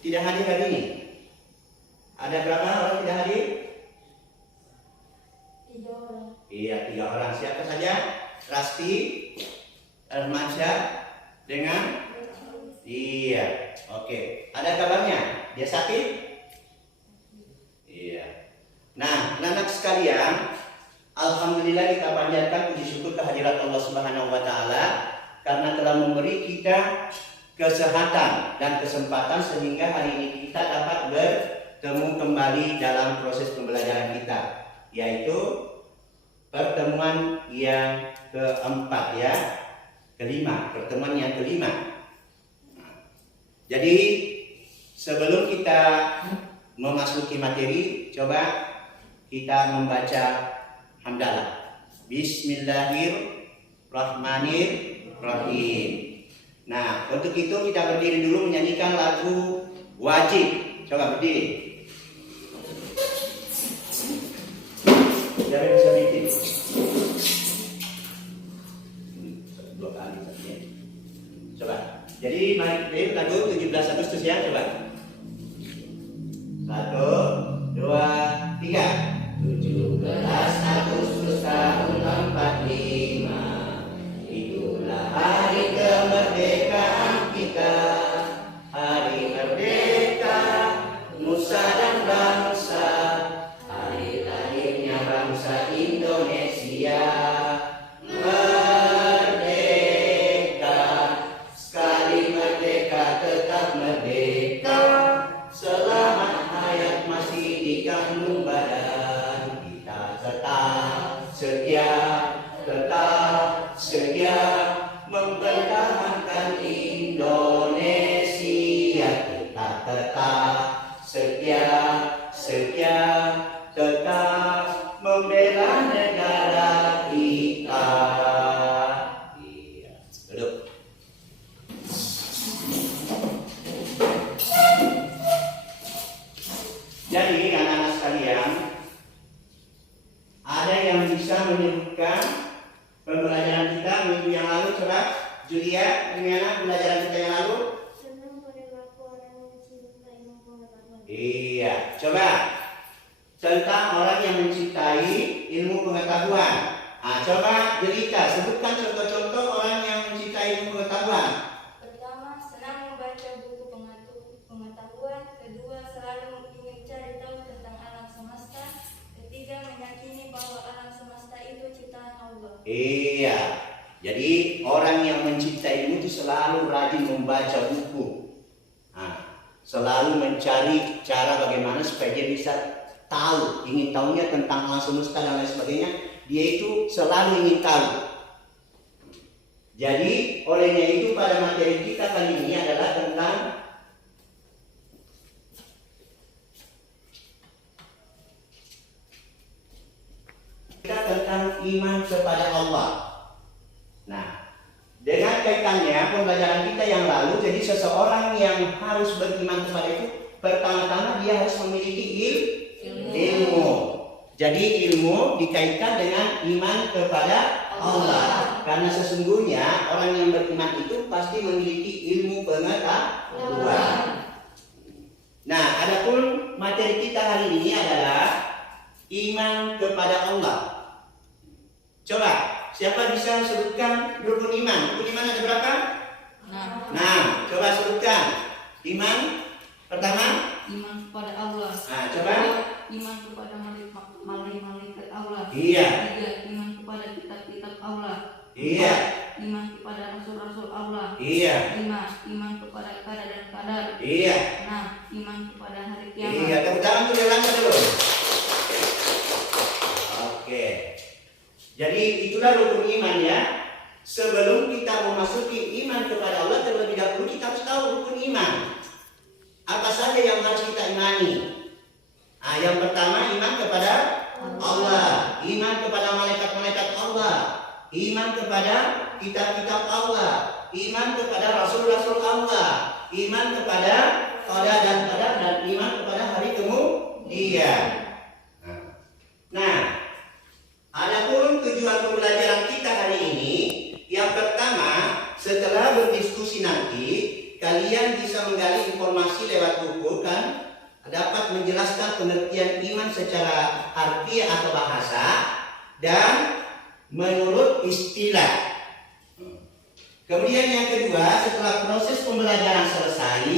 tidak hadir hari ini? Ada berapa orang tidak hadir? 3 orang. Iya, 3 orang. Siapa saja? Rasti, Armansyah, dengan? Iya, oke. Ada kabarnya? Dia sakit? Iya. Nah, anak sekalian, alhamdulillah kita panjatkan puji syukur kehadirat Allah Subhanahu wa taala karena telah memberi kita kesehatan dan kesempatan sehingga hari ini kita dapat bertemu kembali dalam proses pembelajaran kita, yaitu pertemuan yang keempat ya. Pertemuan yang kelima. Jadi sebelum kita memasuki materi, coba kita membaca hamdalah. Bismillahirrahmanirrahim. Nah, untuk itu kita berdiri dulu menyanyikan lagu wajib. Coba berdiri. Siapa yang bisa bikin? 2 kali saja. Coba. Jadi mari lagu 17 Agustus ya, coba. 1, 2, 3. 17 Agustus tahun 45, itulah hari kemerdekaan kita, hari merdeka nusa dan bangsa, hari lahirnya bangsa Indonesia. Merdeka, sekali merdeka tetap merdeka, selamat hayat masih di kandung badan, kita tetap setia mempertahankan Indonesia. Kita tetap setia tetap membela negara kita. Iya, duduk. Jadi anak-anak sekalian, ada yang bisa menyebutkan pembelajaran kita minggu yang lalu? Coba Julia, gimana pembelajaran kita yang lalu? Senang perilaku orang yang mencintai pengetahuan. Iya, coba tentang orang yang mencintai ilmu pengetahuan. Nah, coba Jelita, sebutkan contoh-contoh orang yang mencintai ilmu pengetahuan. Pertama, senang membaca buku pengetahuan. Kedua, selalu ingin cari tahu tentang alam semesta. Ketiga, meyakini bahwa alam semesta itu ciptaan Allah. Iya, jadi orang yang mencintai ilmu itu selalu rajin membaca buku. Nah, selalu mencari cara bagaimana supaya dia bisa tahu, ingin tahunya tentang alam semesta dan lain sebagainya. Dia itu selalu ingin tahu. Jadi olehnya itu pada materi kita kali ini adalah tentang iman kepada Allah. Nah, dengan kaitannya pembelajaran kita yang lalu, jadi seseorang yang harus beriman kepada itu, pertama-tama dia harus memiliki ilmu. Jadi ilmu dikaitkan dengan iman kepada Allah. Karena sesungguhnya orang yang beriman itu pasti memiliki ilmu pengetahuan. Nah, adapun materi kita hari ini adalah iman kepada Allah. Coba, siapa bisa sebutkan rukun iman? Rukun iman ada berapa? 6. Coba sebutkan. Iman pertama? Iman kepada Allah. Nah, coba. Iman kepada malaikat Allah. Iya. 3. Iman kepada kitab-kitab Allah. Iya. 4. Iman kepada rasul-rasul Allah. Iya. 5. Iman kepada qadar dan qadar. Iya. 6. Iman kepada hari kiamat. Iya, tepuk tangan dulu, langkah dulu. Oke. Jadi itulah rukun iman ya. Sebelum kita memasuki iman kepada Allah, terlebih dahulu kita harus tahu rukun iman. Apa saja yang harus kita imani? Nah, yang pertama iman kepada Allah, iman kepada malaikat-malaikat Allah, iman kepada kitab-kitab Allah, iman kepada rasul-rasul Allah, iman kepada qada dan qadar, dan iman kepada hari kemudian. Nah, adapun tujuan pembelajaran kita hari ini, yang pertama setelah berdiskusi nanti kalian kalian bisa menggali informasi lewat buku kan, dapat menjelaskan pengertian iman secara arti atau bahasa dan menurut istilah. Kemudian yang kedua, setelah proses pembelajaran selesai,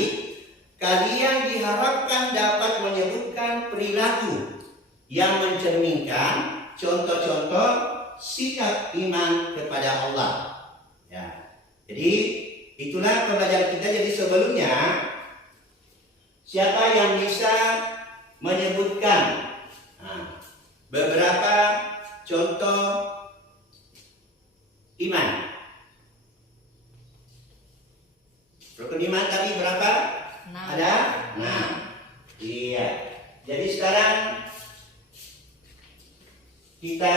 kalian diharapkan dapat menyebutkan perilaku yang mencerminkan contoh-contoh sikap iman kepada Allah. Ya. Jadi itulah pembelajaran kita. Jadi sebelumnya, siapa yang bisa menyebutkan beberapa contoh iman? Rukun iman tadi berapa? 6. Ada? Nah, iya. Jadi sekarang kita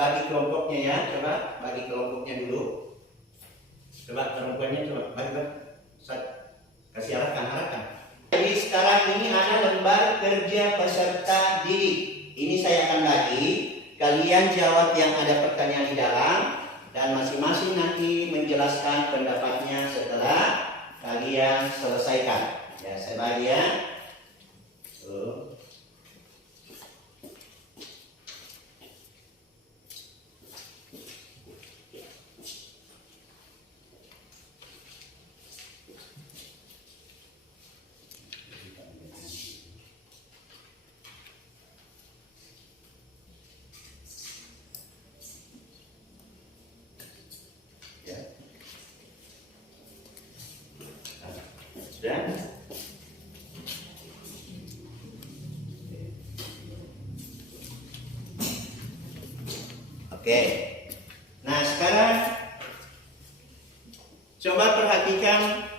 bagi kelompoknya ya. Coba bagi kelompoknya dulu. Coba kelompoknya coba bagi. Kasih arahkan. Jadi sekarang ini ada lembar kerja peserta didik. Ini saya akan bagi. Kalian jawab yang ada pertanyaan di dalam dan masing-masing nanti menjelaskan pendapatnya setelah kalian selesaikan. Ya, saya bagi ya. Sudah? Oke. Nah, sekarang coba perhatikan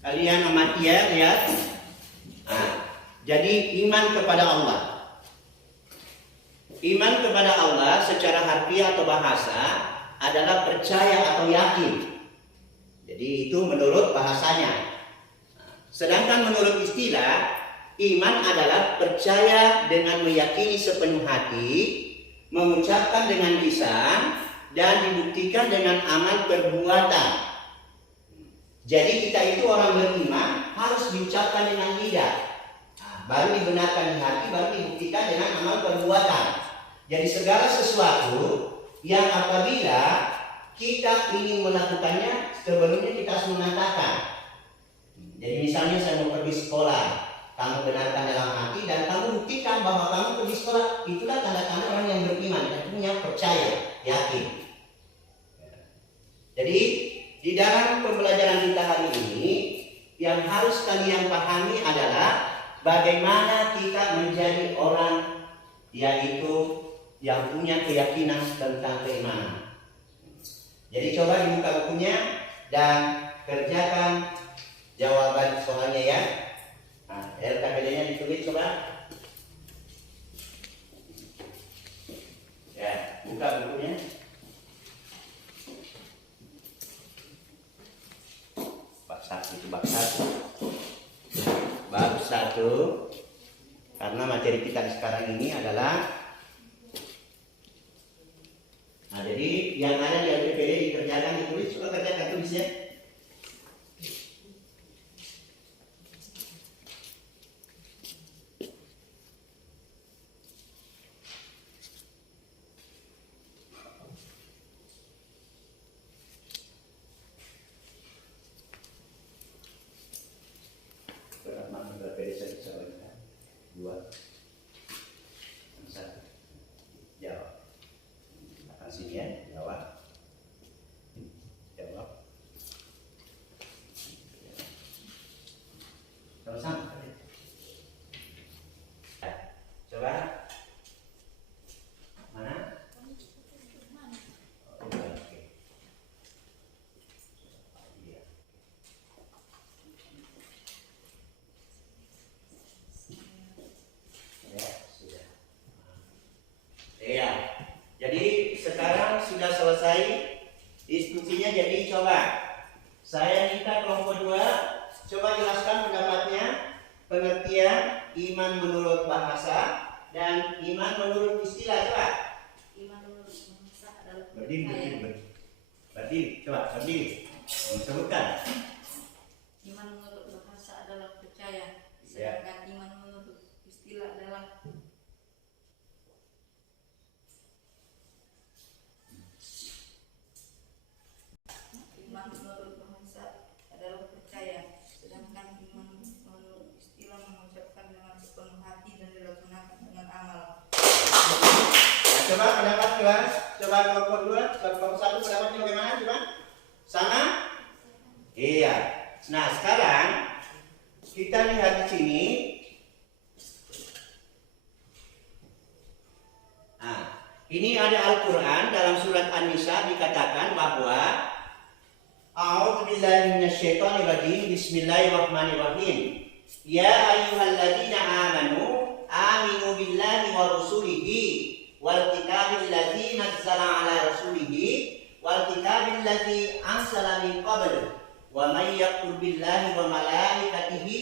kalian amati ya, lihat. Nah, jadi iman kepada Allah. Iman kepada Allah secara harfiah atau bahasa adalah percaya atau yakin. Jadi itu menurut bahasanya. Sedangkan menurut istilah, iman adalah percaya dengan meyakini sepenuh hati, mengucapkan dengan lisan, dan dibuktikan dengan amal perbuatan. Jadi kita itu orang beriman harus diucapkan dengan lidah, baru dibenarkan di hati, baru dibuktikan dengan amal perbuatan. Jadi segala sesuatu yang apabila kita ingin melakukannya, sebelumnya kita harus mengatakan. Jadi misalnya saya mau pergi sekolah, kamu benarkan dalam hati dan kamu buktikan bahwa kamu pergi sekolah. Itulah tanda-tanda orang yang beriman, artinya percaya, yakin. Jadi di dalam pembelajaran kita hari ini, yang harus kalian pahami adalah bagaimana kita menjadi orang yaitu yang punya keyakinan tentang keimanan. Jadi coba dibuka bukunya dan kerjakan jawaban soalnya ya. Nah, RKPD-nya ditulis coba. Ya, buka bukunya. Bab 1 itu bab 1. Bab 1. Karena materi kita sekarang ini adalah jadi yang ada di RKPD dikerjakan, ditulis, coba kerjakan tulisnya. Sudah selesai diskusinya, jadi coba saya minta kelompok 2 coba jelaskan pendapatnya, pengertian iman menurut bahasa dan iman menurut istilah. Coba Iman menurut bahasa adalah berdiri, coba berdiri sebutkan. surat kelompok 2, surat kelompok 1 pendapatnya bagaimana coba? Sama? Iya. Nah, sekarang kita lihat di sini. Nah, ini ada Al-Quran dalam surat An-Nisa dikatakan bahwa A'udzubillahi minasyaitonirrajim. Bismillahirrahmanirrahim. Ya ayyuhalladzina amanu aminu billahi wa rusulihi wal kitabil ladzi nazzala ala rasulihi wal kitabil ladzi anzala min qabl wa may yakfur billahi wa malaikatihi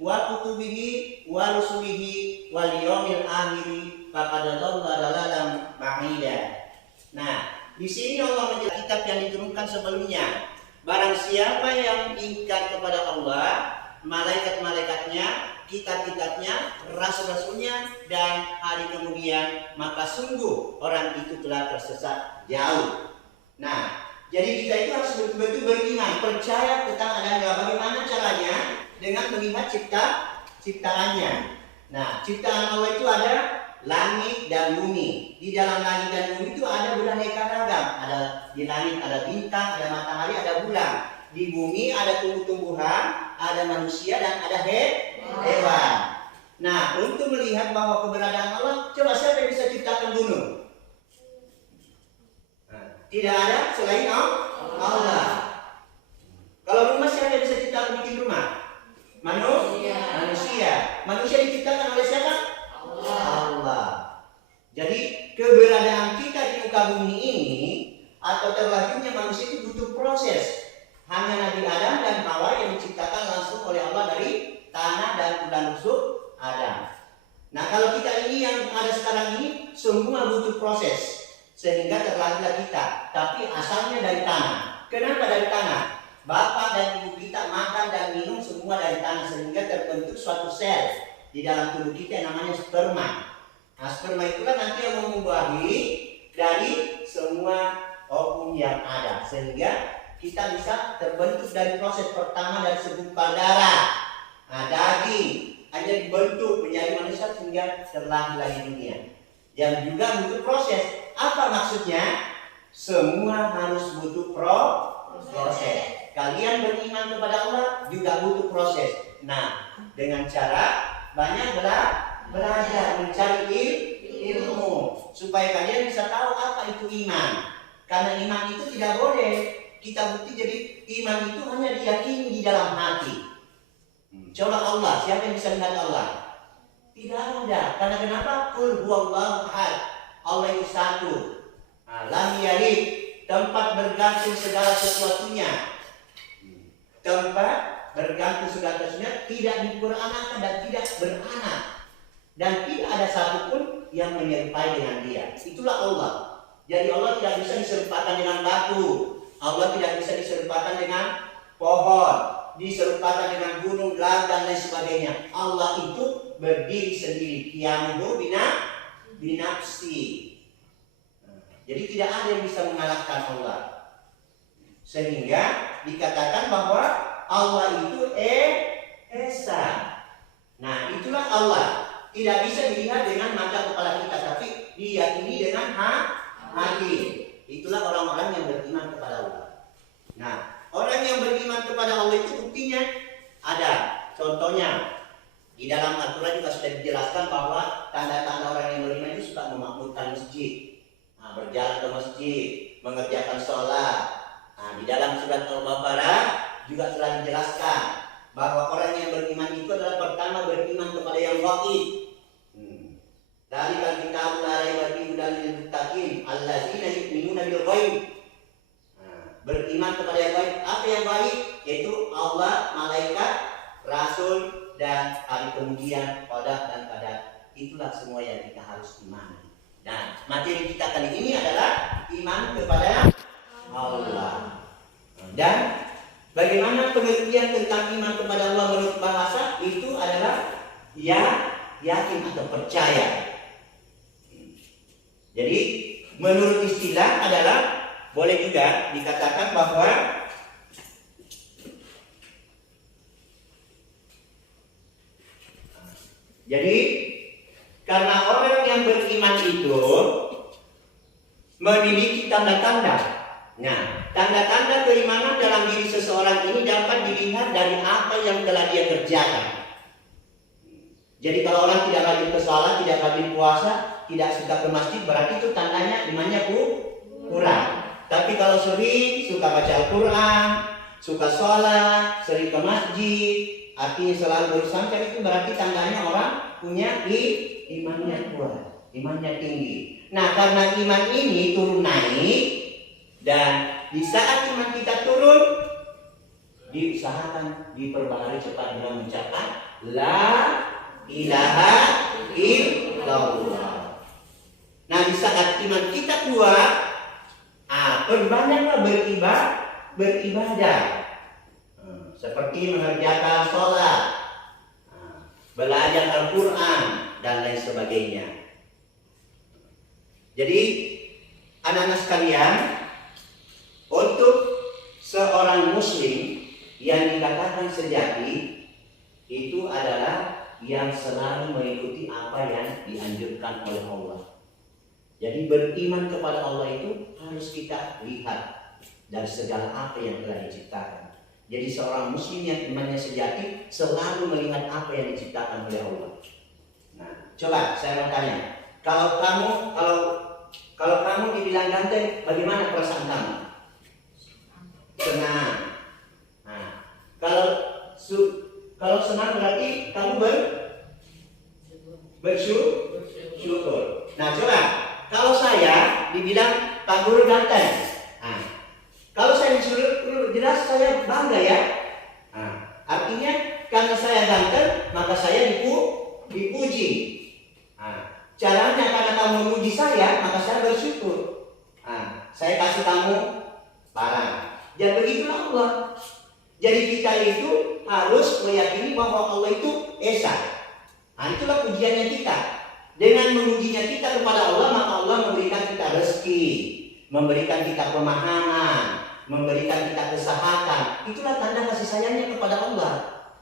wa kutubihi wa rusulihi wal yawmil akhir faqad dhalla dhalalan ba'ida. Nah, di sini Allah menjelaskan kitab yang diturunkan sebelumnya. Barang siapa yang ingkar kepada Allah, malaikat-malaikatnya, kitab-kitabnya, rasul-rasulnya, dan hari kemudian, maka sungguh orang itu telah tersesat jauh. Nah, jadi kita itu harus betul-betul beriman, percaya tentang adanya. Bagaimana caranya? Dengan melihat ciptaannya. Nah, ciptaan Allah itu ada langit dan bumi. Di dalam langit dan bumi itu ada beraneka ragam. Ada di langit ada bintang, ada matahari, ada bulan. Di bumi ada tumbuh-tumbuhan, ada manusia dan ada hewan. Nah, untuk melihat bahwa keberadaan Allah, coba siapa yang bisa ciptakan gunung? Nah, tidak ada selain Allah. Kalau rumah siapa yang bisa ciptakan bikin rumah? Manusia. Manusia diciptakan oleh siapa? Allah. Jadi keberadaan kita di muka bumi ini atau terlahirnya manusia itu butuh proses. Hanya Nabi Adam dan Hawa yang diciptakan langsung oleh Allah dari tanah dan tulang rusuk Adam. Nah, kalau kita ini yang ada sekarang ini semua butuh proses sehingga terlahirlah kita. Tapi asalnya dari tanah. Kenapa dari tanah? Bapak dan ibu kita makan dan minum semua dari tanah sehingga terbentuk suatu sel di dalam tubuh kita yang namanya sperma. Nah, sperma itulah nanti yang membuahi dari semua ovum yang ada sehingga kita bisa terbentuk dari proses pertama dari segumpal darah. Nah, daging hanya dibentuk menjadi manusia sehingga terlahir di dunia. Dan juga butuh proses. Apa maksudnya? Semua harus butuh proses. Kalian beriman kepada Allah juga butuh proses. Nah, dengan cara banyak belajar, mencari ilmu supaya kalian bisa tahu apa itu iman. Karena iman itu tidak boleh kita bukti, jadi iman itu hanya diyakini di dalam hati. Coba Allah, siapa yang bisa lihat Allah? Tidak ada. Karena kenapa? Qul huwallahu ahad. Allah itu satu. Nah, lam yalid, tempat bergantung segala sesuatunya. Tempat bergantung segala sesuatunya tidak diperanakan dan tidak beranak. Dan tidak ada satupun yang menyerupai dengan dia. Itulah Allah. Jadi Allah tidak bisa diserupakan dengan batu. Allah tidak bisa diserupakan dengan pohon, diserupakan dengan gunung, laut dan lain sebagainya. Allah itu berdiri sendiri. Qiyamuhu binafsi. Jadi tidak ada yang bisa mengalahkan Allah. Sehingga dikatakan bahwa Allah itu esa. Nah, itulah Allah. Tidak bisa dilihat dengan mata kepala kita, tapi diyakini dengan hati. Itulah orang-orang yang beriman kepada Allah. Nah, orang yang beriman kepada Allah itu buktinya ada. Contohnya di dalam Al-Quran juga sudah dijelaskan bahwa tanda-tanda orang yang beriman itu suka memakmurkan masjid, berjalan ke masjid, mengerjakan sholat. Nah, di dalam surat Al-Baqarah juga telah dijelaskan bahwa orang yang beriman itu adalah pertama beriman kepada yang gaib. Dari kan kita mulai bagi dan muttaqin allazina yu'minuna bil ghaib. Beriman kepada yang gaib. Apa yang gaib? Yaitu Allah, malaikat, rasul dan hari kemudian, qada dan qadar. Itulah semua yang kita harus imani. Dan materi kita kali ini adalah iman kepada Allah. Dan bagaimana pengertian tentang iman kepada Allah menurut bahasa itu adalah yakin atau percaya. Jadi menurut istilah adalah boleh juga dikatakan bahwa jadi karena orang yang beriman itu memiliki tanda-tanda. Nah, tanda-tanda keimanan dalam diri seseorang ini dapat dilihat dari apa yang telah dia kerjakan. Jadi kalau orang tidak rajin ke salat, tidak rajin puasa, tidak suka ke masjid, berarti itu tandanya imannya kurang. Tapi kalau sering suka baca Al-Quran, suka sholat, sering ke masjid, artinya selalu berusaha, itu berarti tandanya orang punya imannya kuat, imannya tinggi. Nah, karena iman ini turun naik, dan di saat iman kita turun, diusahakan diperbaharui cepat dengan mengucapkan La ilaha illallah. Nah, di saat iman kita kuat, perbanyaklah beribadah. Seperti mengerjakan sholat, belajar Al-Quran, dan lain sebagainya. Jadi, anak-anak sekalian, untuk seorang muslim yang dikatakan sejati, itu adalah yang selalu mengikuti apa yang dianjurkan oleh Allah. Jadi beriman kepada Allah itu harus kita lihat dari segala apa yang telah diciptakan. Jadi seorang muslim yang imannya sejati selalu melihat apa yang diciptakan oleh Allah. Nah, coba saya mau tanya, kalau kamu dibilang ganteng, bagaimana perasaan kamu? Senang. Nah, kalau senang berarti kamu bersyukur. Nah, coba kalau saya dibilang Pak Guru ganteng, kalau saya disuruh jelas saya bangga ya. Artinya karena saya ganteng maka saya dipuji. Caranya karena kamu memuji saya maka saya bersyukur. Saya kasih kamu barang. Dan begitulah Allah. Jadi kita itu harus meyakini bahwa Allah itu Esa. Itulah pujiannya kita. Dengan memujinya kita kepada Allah, maka Allah memberikan kita rezeki, memberikan kita pemahaman, memberikan kita kesehatan. Itulah tanda kasih sayangnya kepada Allah.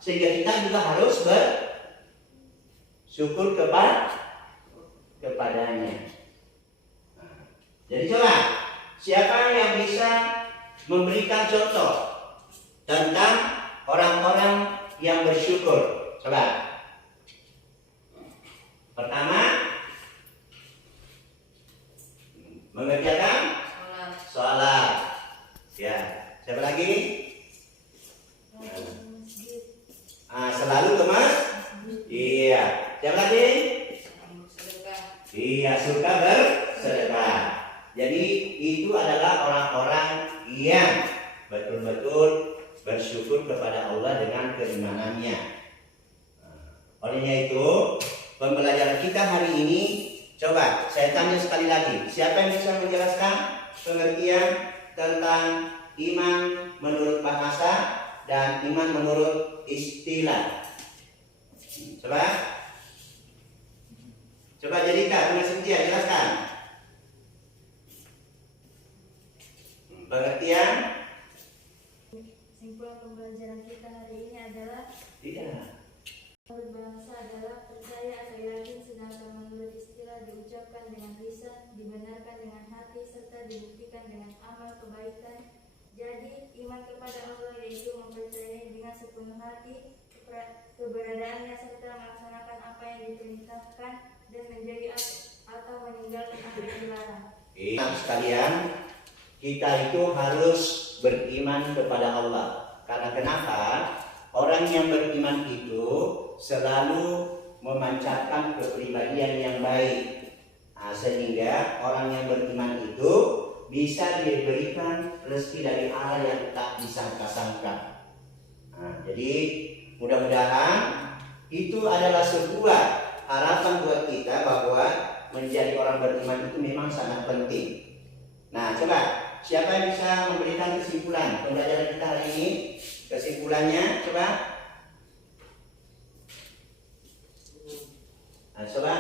Sehingga kita juga harus bersyukur kepadanya. Jadi coba, siapa yang bisa memberikan contoh tentang orang-orang yang bersyukur? Coba. Pertama, mengerjakan sholat. Ya, siapa lagi? Selalu ke masjid. Iya. Siapa lagi? Iya, suka bersedekah. Jadi itu adalah orang-orang yang betul-betul bersyukur kepada Allah dengan keimanannya. Olehnya itu, pembelajaran kita hari ini, coba saya tanya sekali lagi, siapa yang bisa menjelaskan pengertian tentang iman menurut bahasa dan iman menurut istilah? Coba Jadika, Bunda Cynthia, jelaskan pengertian. Kesimpulan pembelajaran kita hari ini adalah menurut bahasa adalah percaya atau yakin, sedangkan menurut istilah diucapkan dengan lisan, dibenarkan dengan hati, serta dibuktikan dengan amal kebaikan. Jadi iman kepada Allah yaitu mempercayai dengan sepenuh hati keberadaannya serta melaksanakan apa yang diperintahkan dan menjadi atau meninggalkan apa yang dilarang. Sekalian, kita itu harus beriman kepada Allah. Karena kenapa? Orang yang beriman itu selalu memancarkan kepribadian yang baik. Sehingga orang yang beriman itu bisa diberikan rezeki dari Allah yang tak disangka-sangka. Jadi mudah-mudahan itu adalah sebuah harapan buat kita bahwa menjadi orang beriman itu memang sangat penting. Nah, coba siapa yang bisa memberikan kesimpulan pembelajaran kita hari ini? Kesimpulannya coba. Coba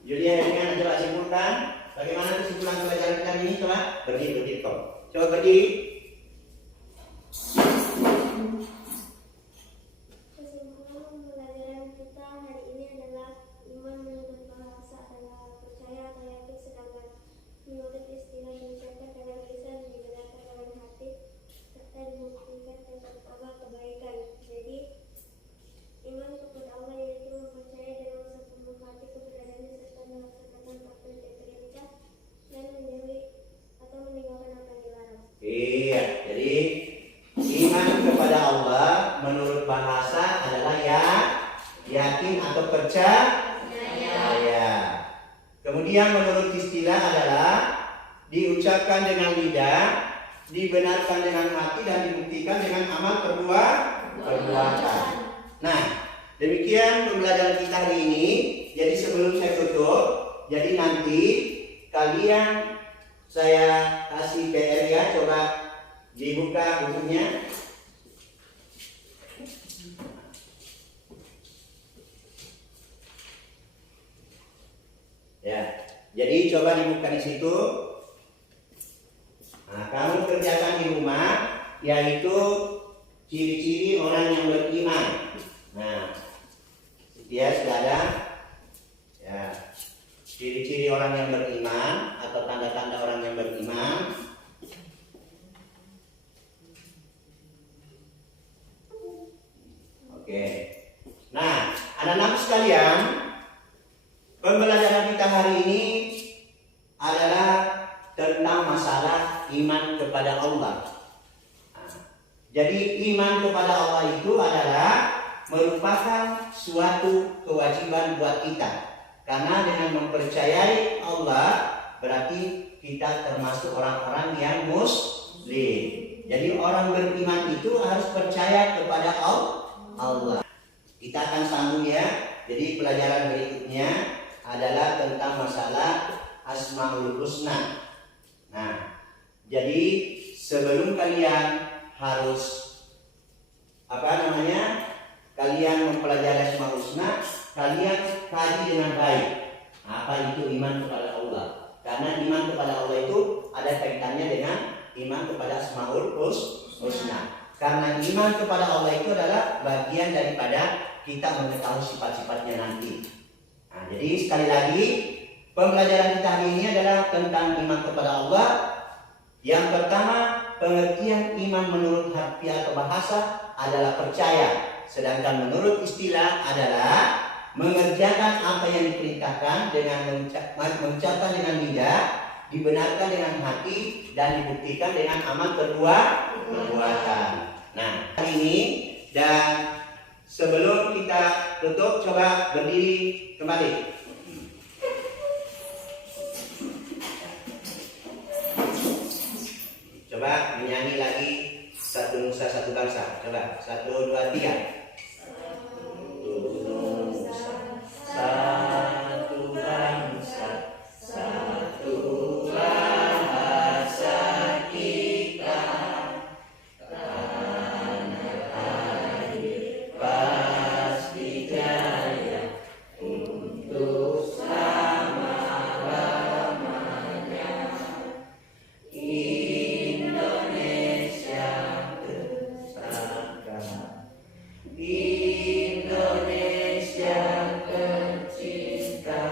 Julia dengan coba simpulkan bagaimana kesimpulan pembelajaran kita hari ini. Coba berdiri kok. Coba berdiri. Kesimpulan pembelajaran kita hari ini adalah iman menurut bahasa adalah percaya atau yakin, sedangkan menurut istilah atau percaya. Kemudian menurut istilah adalah diucapkan dengan lidah, dibenarkan dengan hati, dan dibuktikan dengan amal perbuatan. Nah, demikian pembelajaran kita hari ini. Jadi sebelum saya tutup, jadi nanti kalian saya kasih PR ya, coba dibuka bukunya. Ya, jadi coba dibuka di situ. Nah, kamu kerjakan di rumah, yaitu ciri-ciri orang yang beriman. Nah, ya sudah ada. Ya, ciri-ciri orang yang beriman atau tanda-tanda orang yang beriman. Oke. Nah, anak-anak sekalian, pembelajaran kita hari ini adalah tentang masalah iman kepada Allah. Nah, jadi iman kepada Allah itu adalah merupakan suatu kewajiban buat kita. Karena dengan mempercayai Allah berarti kita termasuk orang-orang yang muslim. Jadi orang beriman itu harus percaya kepada Allah. Kita akan sambung ya. Jadi pelajaran berikutnya adalah tentang masalah Asmaul Husna. Nah, jadi sebelum kalian harus kalian mempelajari Asmaul Husna, kalian kaji dengan baik apa itu iman kepada Allah. Karena iman kepada Allah itu ada kaitannya dengan iman kepada Asmaul Husna. Karena iman kepada Allah itu adalah bagian daripada kita mengetahui sifat-sifatnya nanti. Nah, jadi sekali lagi pembelajaran kita hari ini adalah tentang iman kepada Allah. Yang pertama, pengertian iman menurut harfiah atau bahasa adalah percaya. Sedangkan menurut istilah adalah mengerjakan apa yang diperintahkan dengan mengucapkan dengan lidah, dibenarkan dengan hati, dan dibuktikan dengan amal perbuatan. Nah, hari ini dan sebelum kita tutup, coba berdiri kembali. Coba menyanyi lagi Satu Nusa Satu Bangsa. Coba 1, 2, 3. Satu nusa, satu bangsa, satu bahasa kita. Tanah air pasti jaya untuk selama-lamanya. Indonesia tercinta, Indonesia tercinta,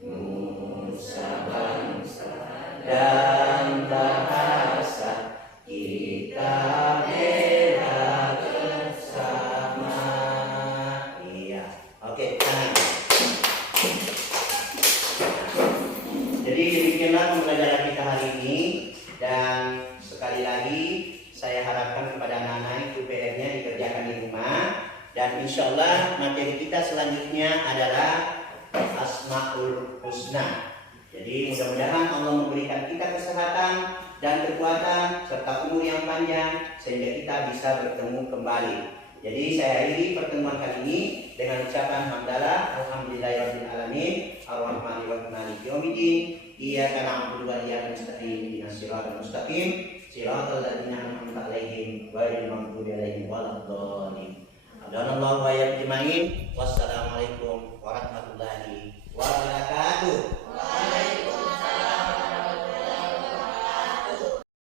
nusa bangsa dan bahasa kita bela bersama. Iya, oke. Jadi demikianlah pembelajaran kita hari ini, dan sekali lagi saya harapkan kepada anak-anak itu PR-nya dikerjakan di rumah, dan insya Allah materi kita selanjutnya adalah Asmaul Husna. Jadi mudah-mudahan Allah memberikan kita kesehatan dan kekuatan serta umur yang panjang sehingga kita bisa bertemu kembali. Jadi saya akhiri pertemuan kali ini dengan ucapan hamdalah, alhamdulillahirabbil alamin, arrahmanirrahim, maliki yaumiddin, iyyaka na'budu wa iyyaka nasta'in, ihdinas siratal mustaqim, siratal ladzina an'amta 'alaihim ghairil maghdubi 'alaihim waladdallin. Wassalamualaikum warahmatullahi wabarakatuh.